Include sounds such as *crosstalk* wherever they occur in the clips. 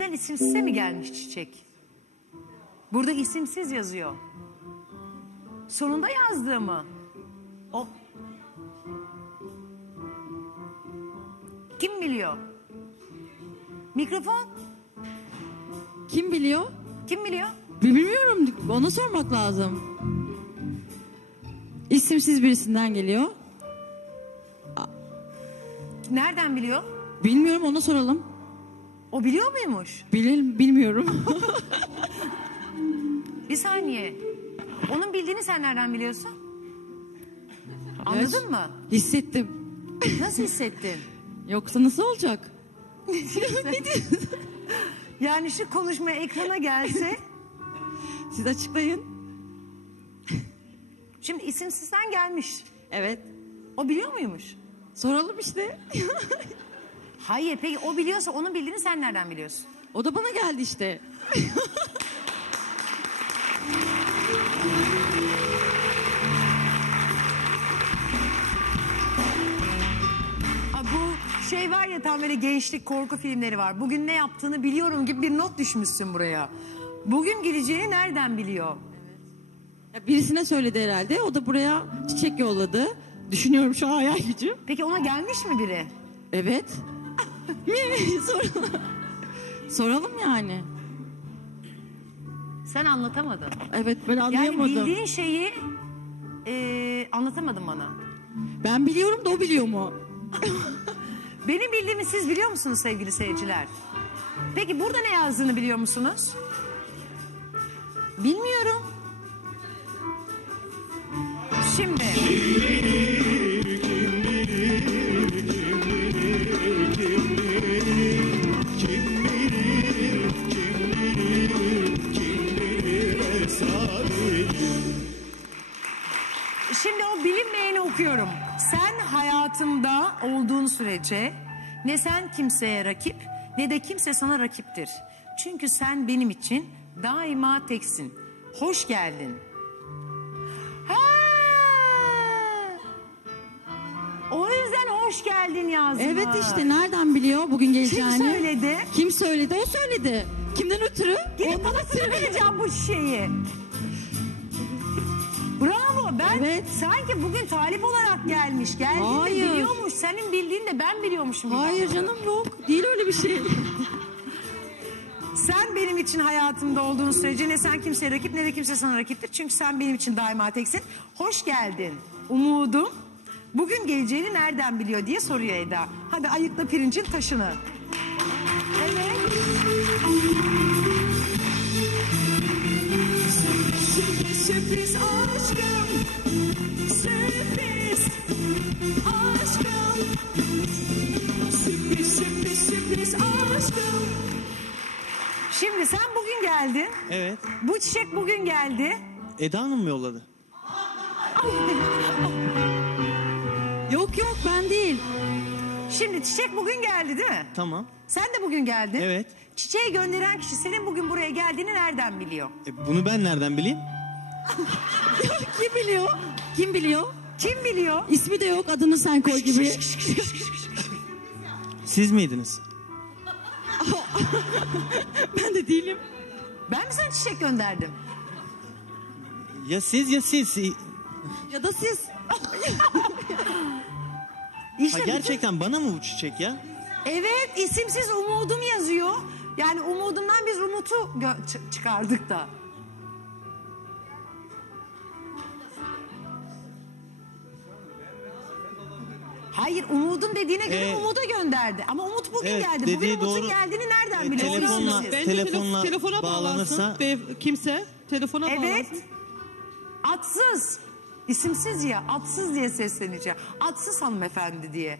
Sen isimsize mi gelmiş çiçek? Burada isimsiz yazıyor. Sonunda yazdığı mı? O. Kim biliyor? Mikrofon? Kim biliyor? Kim biliyor? Bilmiyorum. Ona sormak lazım. İsimsiz birisinden geliyor. Nereden biliyor? Bilmiyorum ona soralım. O biliyor muymuş? Bilelim bilmiyorum. *laughs* Bir saniye. Onun bildiğini sen nereden biliyorsun? Anladın Evet. mı? Hissettim. Nasıl hissettin? Yoksa nasıl olacak? *laughs* Yani şu konuşma ekrana gelse Siz açıklayın. şimdi isimsizden gelmiş. Evet. O biliyor muymuş? Soralım işte. *laughs* Hayır peki o biliyorsa onun bildiğini sen nereden biliyorsun? o da bana geldi işte. Ha, bu şey var ya tam böyle gençlik korku filmleri var. Bugün ne yaptığını biliyorum gibi bir not düşmüşsün buraya. Bugün geleceğini nereden biliyor? Ya birisine söyledi herhalde. O da buraya çiçek yolladı. Düşünüyorum şu an hayal gücü. Peki ona gelmiş mi biri? Evet. Mi? *laughs* Soralım. Soralım yani. Sen anlatamadın. Evet ben Yani anlayamadım. bildiğin şeyi e, anlatamadın bana. Ben biliyorum da o biliyor mu? *laughs* Benim bildiğimi siz biliyor musunuz sevgili seyirciler? Peki burada ne yazdığını biliyor musunuz? Bilmiyorum. Şimdi ne sen kimseye rakip ne de kimse sana rakiptir. Çünkü sen benim için daima teksin. Hoş geldin. Ha! O yüzden hoş geldin yazmış. Evet işte nereden biliyor bugün geleceğini? Kim söyledi? Kim söyledi? O söyledi. Kimden ötürü? Babasına ötürü. vereceğim bu şişeyi. Ben Evet. sanki bugün talip olarak gelmiş. Geldiğinde Hayır. biliyormuş. Senin bildiğin de ben biliyormuşum. Hayır canım yok. Değil öyle bir şey. Sen benim için hayatımda olduğun sürece ne sen kimseye rakip ne de kimse sana rakiptir. Çünkü sen benim için daima teksin. Hoş geldin. Umudum bugün geleceğini nereden biliyor diye soruyor Eda. Hadi ayıkla pirincin taşını. Evet. Sürpriz aşkım Sürpriz aşkım Sürpriz sürpriz sürpriz aşkım Şimdi sen bugün geldin. Evet. Bu çiçek bugün geldi. Eda Hanım mı yolladı? *laughs* yok yok ben değil. Şimdi çiçek bugün geldi değil mi? Tamam. Sen de bugün geldin. Evet. Çiçeği gönderen kişi senin bugün buraya geldiğini nereden biliyor? E, bunu ben nereden bileyim? Kim biliyor? Kim biliyor? Kim biliyor? İsmi de yok adını sen koy gibi. Siz miydiniz? *laughs* ben de değilim. Ben mi sana çiçek gönderdim? Ya siz ya siz. Ya da siz. *laughs* İşte Ha, bütün- gerçekten bana mı bu çiçek ya? Evet isimsiz umudum yazıyor. Yani umudumdan biz umutu gö- çı- çıkardık da. Hayır umudum dediğine göre Ee, umuda gönderdi. Ama umut bugün evet, geldi. Bugün dediği umutun doğru. geldiğini nereden Ee, biliyorsunuz telefonla- siz? Bence Bence telefonla telefona, bağlanırsa- kimse telefona Evet. bağlansın. Atsız. İsimsiz ya atsız diye sesleneceğim. Atsız hanımefendi diye.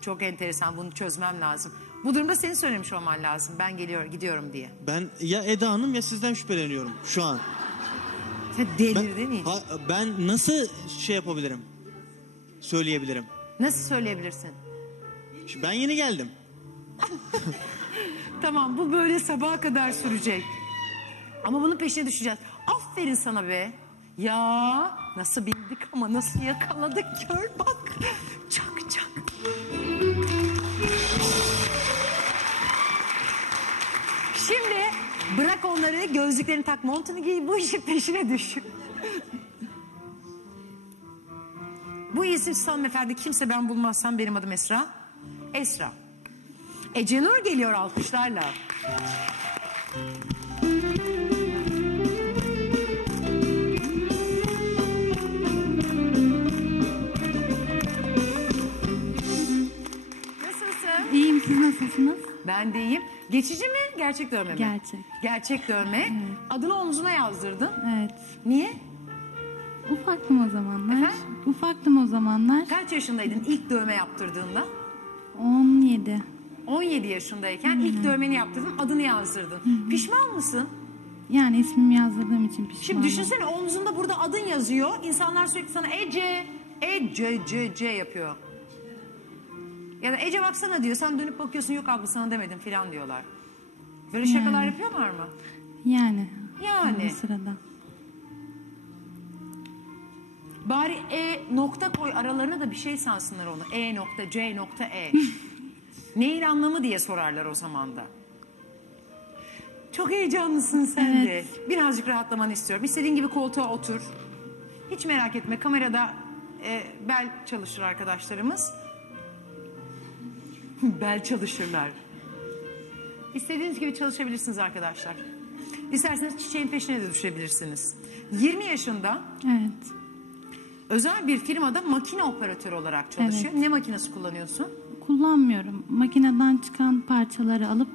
Çok enteresan bunu çözmem lazım. Bu durumda seni söylemiş olman lazım. Ben geliyor gidiyorum diye. Ben ya Eda Hanım ya sizden şüpheleniyorum şu an. Sen Ben, delirdin iyice. ha, ben nasıl şey yapabilirim? Söyleyebilirim. Nasıl söyleyebilirsin? Şimdi Ben yeni geldim. *laughs* Tamam bu böyle sabaha kadar sürecek. Ama bunun peşine düşeceğiz. Aferin sana be. Ya nasıl bildik ama nasıl yakaladık gör bak. Çak çak. Şimdi bırak onları gözlüklerini tak montunu giy bu işin peşine düş. Bu isimsiz hanımefendi kimse ben bulmazsam benim adım Esra. Esra. Ece Nur geliyor alkışlarla. İyiyim siz nasılsınız? Ben de iyiyim. Geçici mi? Gerçek dövme mi? Gerçek. Gerçek dövme. Adını omzuna yazdırdın. Evet. Niye? Ufaktım o zamanlar. Efendim? Ufaktım o zamanlar. Kaç yaşındaydın ilk dövme yaptırdığında? 17. 17 yaşındayken ilk dövmeni yaptırdın, adını yazdırdın. Pişman mısın? Yani ismimi yazdırdığım için pişmanım. Şimdi düşünsene omzunda burada adın yazıyor. İnsanlar sürekli sana Ece, Ece, C, C yapıyor. Ya da Ece baksana diyor. Sen dönüp bakıyorsun yok abla sana demedim filan diyorlar. Böyle şakalar yapıyorlar mı? Yani. Yani. arada sırada. Bari E nokta koy aralarına da bir şey sansınlar onu. E nokta C nokta E. *laughs* Neyin anlamı diye sorarlar o zaman da. Çok heyecanlısın sen de. Birazcık rahatlamanı istiyorum. İstediğin gibi koltuğa otur. Hiç merak etme kamerada e, bel çalışır arkadaşlarımız. *laughs* bel çalışırlar. İstediğiniz gibi çalışabilirsiniz arkadaşlar. İsterseniz çiçeğin peşine de düşebilirsiniz. 20 yaşında Evet. Özel bir firmada makine operatörü olarak çalışıyor. Ne makinesi kullanıyorsun? Kullanmıyorum. Makineden çıkan parçaları alıp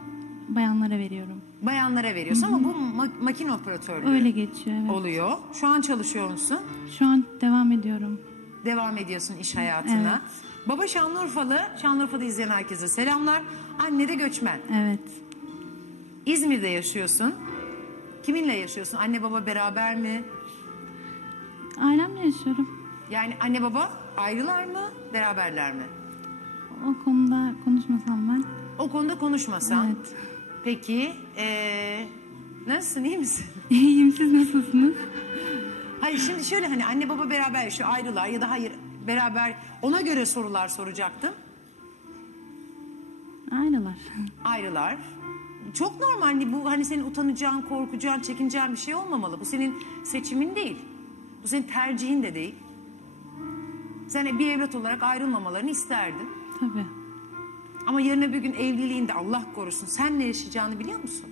bayanlara veriyorum. Bayanlara veriyorsun ama bu ma- makine operatörlüğü Öyle geçiyor evet. oluyor. Şu an çalışıyor musun? Şu an devam ediyorum. Devam ediyorsun iş hayatına. Evet. Baba Şanlıurfalı, Şanlıurfa'da izleyen herkese selamlar. Anne de göçmen. Evet. İzmir'de yaşıyorsun. Kiminle yaşıyorsun? Anne baba beraber mi? Ailemle yaşıyorum. Yani anne baba ayrılar mı, beraberler mi? O konuda konuşmasam ben. O konuda konuşmasan. Evet. Peki, ee, nasılsın, iyi misin? *laughs* İyiyim siz nasılsınız? Hayır şimdi şöyle hani anne baba beraber yaşıyor ayrılar ya da hayır beraber ona göre sorular soracaktım. Aileler. Ayrılar. Çok normal hani bu hani senin utanacağın, korkacağın, çekineceğin bir şey olmamalı. Bu senin seçimin değil. Bu senin tercihin de değil. Sen bir evlat olarak ayrılmamalarını isterdin. Tabii. Ama yarın öbür gün evliliğinde Allah korusun sen ne yaşayacağını biliyor musun?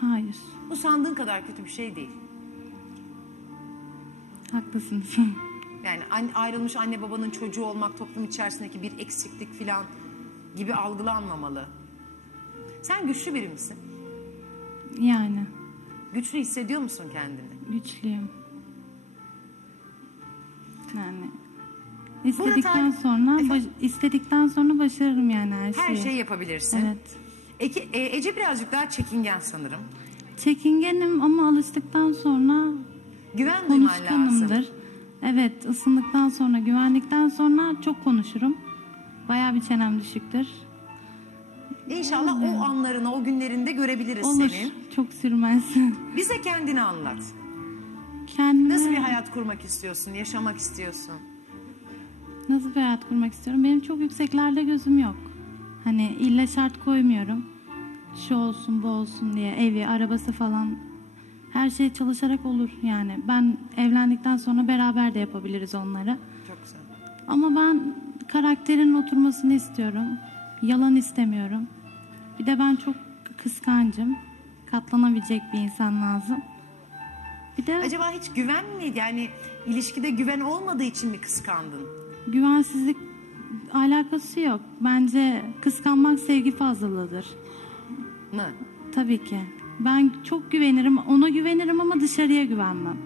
Hayır. Bu sandığın kadar kötü bir şey değil. Haklısınız. *laughs* Yani an- ayrılmış anne babanın çocuğu olmak toplum içerisindeki bir eksiklik filan gibi algılanmamalı. Sen güçlü biri misin? yani. Güçlü hissediyor musun kendini? Güçlüyüm. Yani istedikten tar- sonra baş- istedikten sonra başarırım yani her şeyi. Her şeyi yapabilirsin. Evet. Eke, e, Ece birazcık daha çekingen sanırım. Çekingenim ama alıştıktan sonra Güven duyman lazım. konuşkanımdır. Evet, ısındıktan sonra, güvendikten sonra çok konuşurum. Bayağı bir çenem düşüktür. İnşallah o anlarını, o günlerinde görebiliriz Olur. senin. Çok sürmez. *laughs* Bize kendini anlat. Kendime Nasıl bir hayat kurmak istiyorsun, yaşamak istiyorsun? Nasıl bir hayat kurmak istiyorum? Benim çok yükseklerde gözüm yok. Hani illa şart koymuyorum. Şu olsun bu olsun diye evi, arabası falan. Her şey çalışarak olur yani. Ben evlendikten sonra beraber de yapabiliriz onları. Çok güzel. Ama ben karakterin oturmasını istiyorum. Yalan istemiyorum. Bir de ben çok kıskancım. Katlanabilecek bir insan lazım. Bir de Acaba hiç güven mi? Yani ilişkide güven olmadığı için mi kıskandın? Güvensizlik alakası yok. Bence kıskanmak sevgi fazlalığıdır. Mı? Tabii ki. Ben çok güvenirim, ona güvenirim ama dışarıya güvenmem.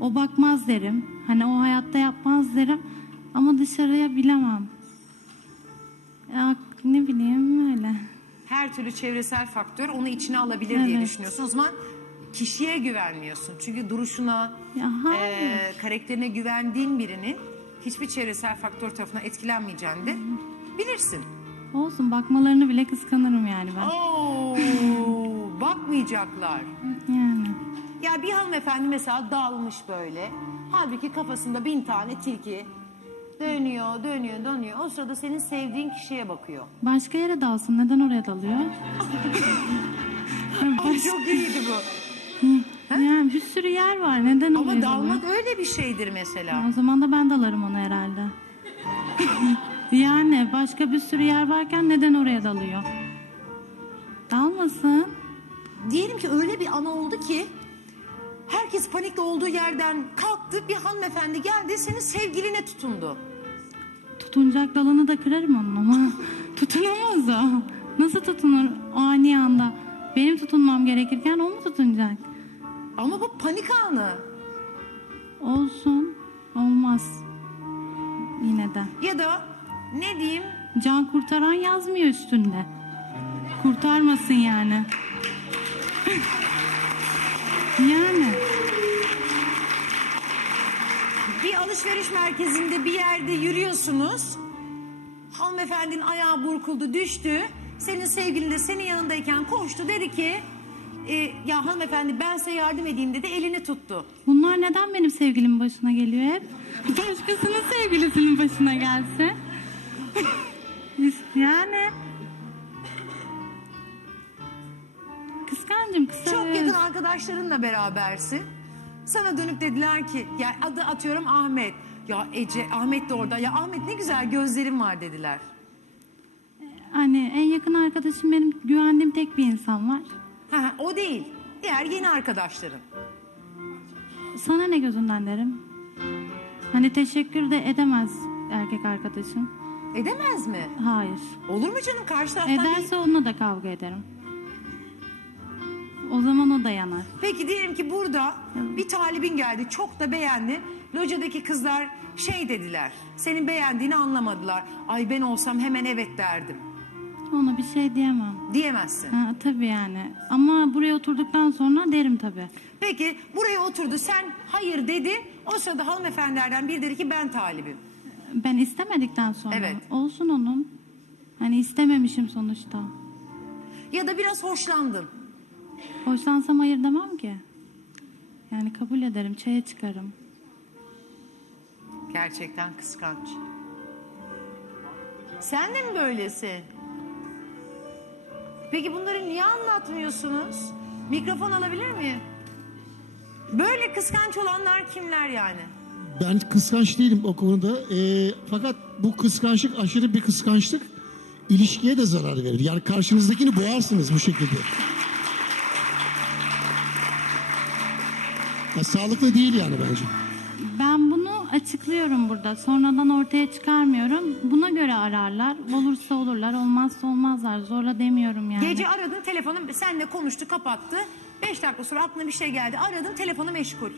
O bakmaz derim. Hani o hayatta yapmaz derim. Ama dışarıya bilemem. Ya, ne bileyim öyle. Her türlü çevresel faktör onu içine alabilir diye Evet. düşünüyorsun. O zaman kişiye güvenmiyorsun. Çünkü duruşuna, e, karakterine güvendiğin birinin hiçbir çevresel faktör tarafından etkilenmeyeceğini de bilirsin. Olsun bakmalarını bile kıskanırım yani ben. Oo, *laughs* bakmayacaklar. Yani. Ya bir hanımefendi mesela dalmış böyle. Halbuki kafasında bin tane tilki. Dönüyor, dönüyor, dönüyor. O sırada senin sevdiğin kişiye bakıyor. Başka yere dalsın. Neden oraya dalıyor? *laughs* Ay çok iyiydi bu. Yani bir sürü yer var. Neden Ama dalmak dalıyor? öyle bir şeydir mesela. O zaman da ben dalarım ona herhalde. *laughs* yani başka bir sürü yer varken neden oraya dalıyor? Dalmasın. Diyelim ki öyle bir ana oldu ki herkes panikle olduğu yerden kalktı. Bir hanımefendi geldi senin sevgiline tutundu. Tutunacak dalını da kırarım onun ama. *laughs* Tutunamaz o. Nasıl tutunur o ani anda? Benim tutunmam gerekirken o mu tutunacak? Ama bu panik anı. Olsun. Olmaz. Yine de. Ya da ne diyeyim Can kurtaran yazmıyor üstünde. Kurtarmasın yani. *laughs* yani. bir alışveriş merkezinde bir yerde yürüyorsunuz. Hanımefendinin ayağı burkuldu düştü. Senin sevgilin de senin yanındayken koştu dedi ki e, ya hanımefendi ben size yardım edeyim dedi elini tuttu. Bunlar neden benim sevgilimin başına geliyor hep? Başkasının sevgilisinin başına gelse. yani. Kıskancım kısa. Çok yakın arkadaşlarınla berabersin. Sana dönüp dediler ki ya adı atıyorum Ahmet. Ya Ece Ahmet de orada. Ya Ahmet ne güzel gözlerin var dediler. Hani en yakın arkadaşım benim güvendiğim tek bir insan var. Ha, o değil. Diğer yeni arkadaşların. Sana ne gözünden derim? Hani teşekkür de edemez erkek arkadaşım. Edemez mi? Hayır. Olur mu canım karşı taraftan değil. Ederse onunla da kavga ederim. O zaman o da yanar. Peki diyelim ki burada bir talibin geldi çok da beğendi. Locadaki kızlar şey dediler. Senin beğendiğini anlamadılar. Ay ben olsam hemen evet derdim. Ona bir şey diyemem. Diyemezsin. Ha, tabii yani. Ama buraya oturduktan sonra derim tabii. Peki buraya oturdu sen hayır dedin. O sırada hanımefendilerden biri dedi ki ben talibim. Ben istemedikten sonra. Evet. Olsun onun. Hani istememişim sonuçta. Ya da biraz hoşlandın. Hoşlansam hayır demem ki. Yani kabul ederim, çaya çıkarım. Gerçekten kıskanç. Sen de mi böylesin? Peki bunları niye anlatmıyorsunuz? Mikrofon alabilir miyim? Böyle kıskanç olanlar kimler yani? Ben kıskanç değilim o konuda. Ee, fakat bu kıskançlık aşırı bir kıskançlık ilişkiye de zarar verir. Yani karşınızdakini boğarsınız bu şekilde. Ya, sağlıklı değil yani bence. Açıklıyorum burada. Sonradan ortaya çıkarmıyorum. Buna göre ararlar. Olursa olurlar, olmazsa olmazlar. Zorla demiyorum yani. Gece aradın telefonu senle konuştu kapattı. Beş dakika sonra aklına bir şey geldi. Aradın telefonu meşgul.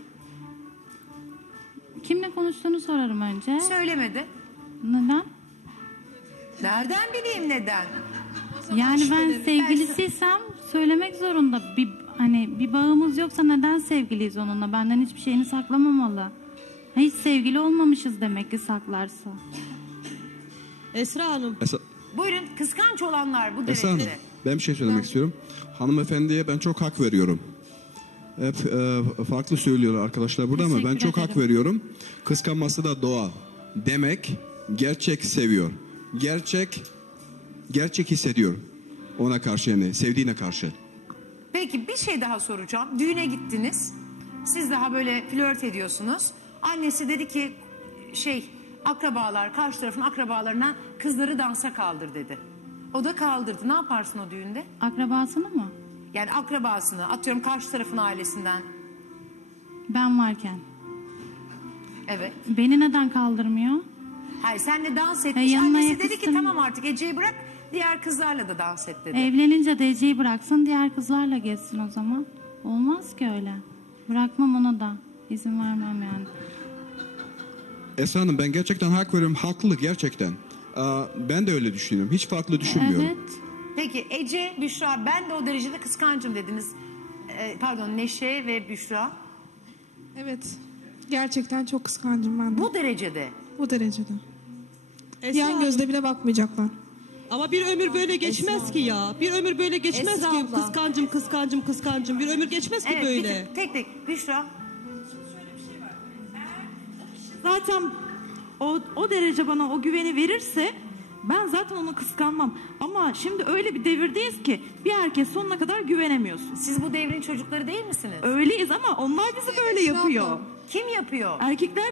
Kimle konuştuğunu sorarım önce. Söylemedi. Neden? Nereden bileyim neden? Yani ben sevgilisiysem söylemek zorunda. Bir hani bir bağımız yoksa neden sevgiliyiz onunla? Benden hiçbir şeyini saklamamalı. Hiç sevgili olmamışız demek ki saklarsa. Esra Hanım. Esa- Buyurun kıskanç olanlar bu Esra Hanım, derecede. ben bir şey söylemek istiyorum. Hanımefendiye ben çok hak veriyorum. Hep e, farklı söylüyorlar arkadaşlar burada ama ben Teşekkür çok hak ederim. veriyorum. Kıskanması da doğal. Demek gerçek seviyor. Gerçek gerçek hissediyor. Ona karşı yani sevdiğine karşı. Peki bir şey daha soracağım. Düğüne gittiniz. Siz daha böyle flört ediyorsunuz. Annesi dedi ki şey akrabalar karşı tarafın akrabalarına kızları dansa kaldır dedi. O da kaldırdı. Ne yaparsın o düğünde? Akrabasını mı? Yani akrabasını atıyorum karşı tarafın ailesinden. Ben varken. Evet. Beni neden kaldırmıyor? Hayır senle dans etmiş. yanına Annesi dedi ki tamam artık Ece'yi bırak diğer kızlarla da dans et dedi. Evlenince de Ece'yi bıraksın diğer kızlarla gezsin o zaman. Olmaz ki öyle. Bırakmam ona da. İzin vermem yani. Esra Hanım ben gerçekten hak veriyorum. Haklı gerçekten. Aa, ben de öyle düşünüyorum. Hiç farklı düşünmüyorum. Evet. Peki Ece, Büşra ben de o derecede kıskancım dediniz. Ee, pardon Neşe ve Büşra. Evet. Gerçekten çok kıskancım ben de. Bu derecede. Bu derecede. Esra Yan Hanım. gözle bile bakmayacaklar. Ama bir ömür böyle geçmez ki ya. Bir ömür böyle geçmez Esra ki. abla. Kıskancım, kıskancım, kıskancım. Bir ömür geçmez ki Evet bir böyle. tek- tek tek Büşra. Zaten o, o derece bana o güveni verirse Ben zaten onu kıskanmam. Ama şimdi öyle bir devirdeyiz ki bir erkeğe sonuna kadar güvenemiyorsun. Siz bu devrin çocukları değil misiniz? Öyleyiz ama onlar bizi böyle yapıyor. Kim yapıyor? Erkekler